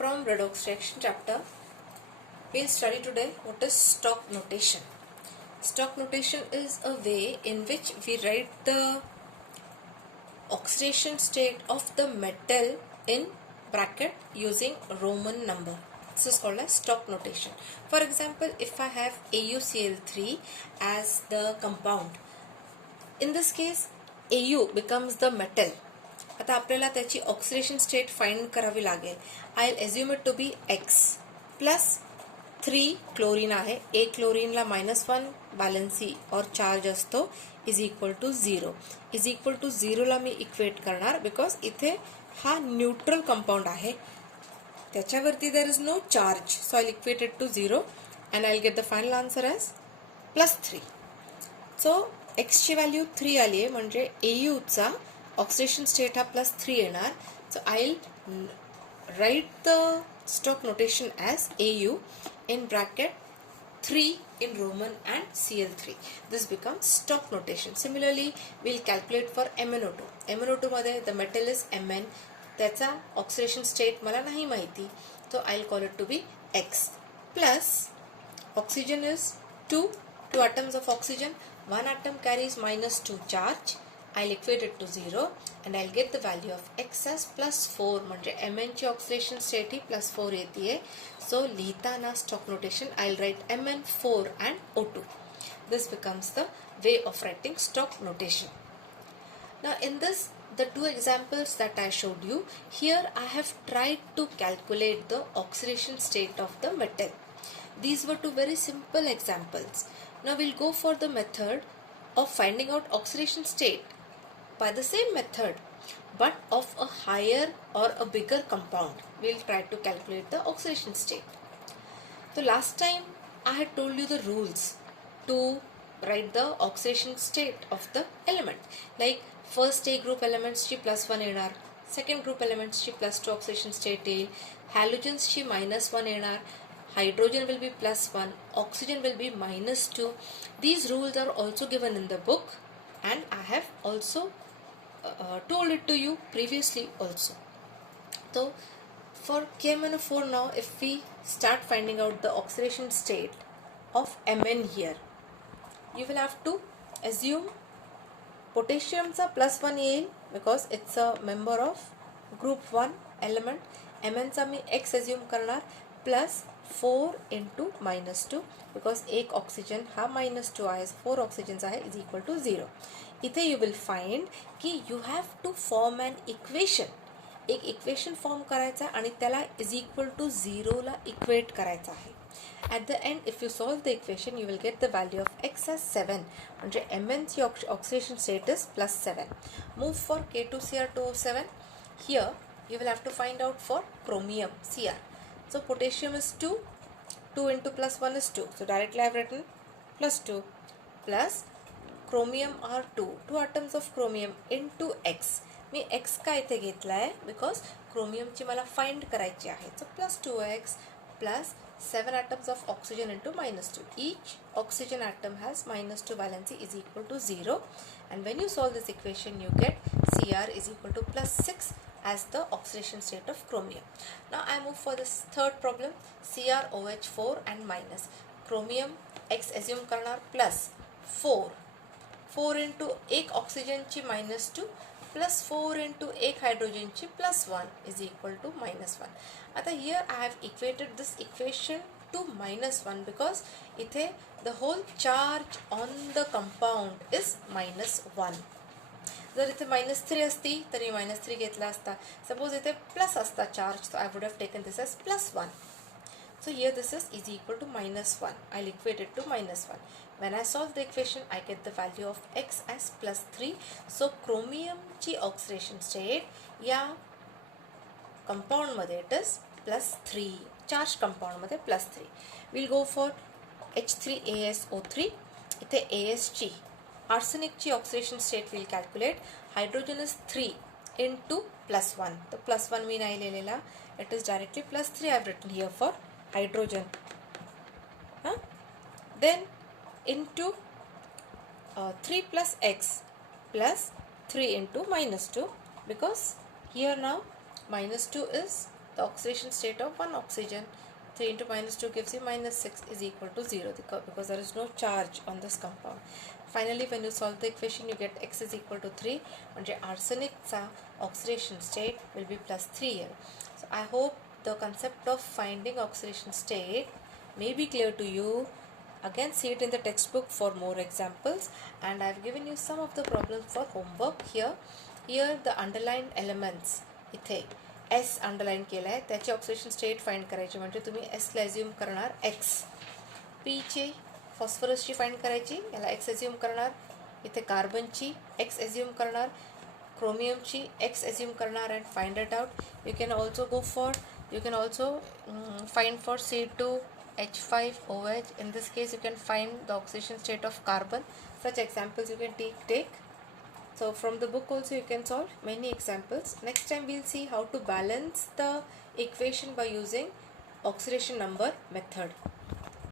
From Redox reaction chapter, we'll study today what is stock notation. Stock notation is a way in which we write the oxidation state of the metal in bracket using Roman number. This is called as stock notation. For example, if I have AuCl3 as the compound, in this case Au becomes the metal. आता आपल्याला त्याची oxidation state find करावी लागेल. I assume it to be x plus 3 chlorine आहे. एक क्लोरीनला -1 valency और charge असतो is equal to 0. Is equal to 0 ला मी इक्वेट करणार बिकॉज इथे हा न्यूट्रल कंपाउंड आहे, त्याच्यावरती there is no charge, so I equate it to 0 and I get the final answer as +3. So x ची व्हॅल्यू 3 आली आहे, म्हणजे एयूचा ऑक्सिडेशन स्टेट हा +3 येणार. So I write the stock notation as Au in bracket 3 in Roman and Cl3. This becomes stock notation. Similarly, we'll calculate for MnO2. MnO2 मध्ये the metal is Mn. त्याचा oxidation state मला नाही माहिती, so I'll call it to be X. Plus oxygen is 2 atoms of oxygen. One atom carries -2 charge. I'll equate it to 0 and I'll get the value of X as +4. म्हणजे Mn ची oxidation state ही +4 येते. सो लिहिताना stock notation I'll write Mn4 and O2. This becomes the way of writing stock notation. Now in this, the two examples that I showed you, here I have tried to calculate the oxidation state of the metal. These were two very simple examples. Now we'll go for the method of finding out oxidation state by the same method but of a higher or a bigger compound. We'll try to calculate the oxidation state. So last time I had told you the rules to write the oxidation state of the element. Like first A group elements ची +1 येणार, second group elements ची +2 oxidation state येईल, halogens ची -1 येणार, hydrogen will be +1, oxygen will be -2. These rules are also given in the book and I have also told it to you previously also. So for KMnO4 now, if we start finding out the oxidation state of Mn here, you will have to assume potassiumचा +1 येईल because it's a member of group 1 element. Mn चा मी X assume करणार plus 4 into -2 because एक oxygen हा -2 आहे, 4 oxygens आहे is equal to 0. इथे you will find की you have to form an equation. एक इक्वेशन फॉर्म करायचा आणि त्याला इज इक्वल टू 0 ला इक्वेट करायचा आहे. At the end if you solve the equation you will get the value of X as 7, म्हणजे Mn ची oxidation state is +7. Move for K2Cr2O7. Here you will have to find out for chromium Cr. So potassium is 2 into +1 is 2. So directly I have written +2 plus chromium are 2 atoms of chromium into X. Me X का इथे घेतला आहे because chromium ची मला find करायची आहे. So +2X plus 7 atoms of oxygen into -2. Each oxygen atom has -2 valency is equal to 0. And when you solve this equation you get Cr is equal to +6 as the oxidation state of chromium. Now I move for this third problem. CrOH4 and minus. Chromium X assume करणार plus 4 into एक oxygen ची -2 plus 4 into एक hydrogen ची +1 is equal to -1. आता here I have equated this equation to -1 because इथे the whole charge on the compound is -1. जर इथे -3 असती तर मी -3 घेतला असता. सपोज इथे प्लस असता charge, so I would have taken this as +1. So here this is equal to -1. I'll equate it to -1. When I solve the equation, I get the value of X as +3. So chromium ची oxidation state या compound मध्ये it is +3. Charge compound मध्ये +3. We'll go for H3AsO3. इथे AS ची arsenic ची oxidation state we'll calculate. Hydrogen is 3 into +1. तो +1 मी नाही लिहिलेला, it is directly +3 I've written here for hydrogen. Then into 3 plus X plus 3 into -2 because here now -2 is the oxidation state of one oxygen. 3 into minus 2 gives you minus 6 is equal to 0 because there is no charge on this compound. Finally, when you solve the equation, you get x is equal to 3. म्हणजे arsenicचा oxidation state will be plus 3 here. So I hope the concept of finding oxidation state may be clear to you. Again, see it in the textbook for more examples, and I have given you some of the problems for homework here. Here the underlined elements इथे S underline केला आहे, त्याची oxidation state find करायची. म्हणजे तुम्ही S ला assume करणार X, P ची फॉस्फरसची फाइंड करायची, याला X एज्युम करणार, इथे कार्बनची X एज्युम करणार, क्रोमियमची X एज्युम करणार and find it out. You can also find for C2H5OH. In this case, you can find the oxidation state of carbon. Such examples you can take. So from the book also you can solve many examples. Next time we'll see how to balance the equation by using oxidation number method.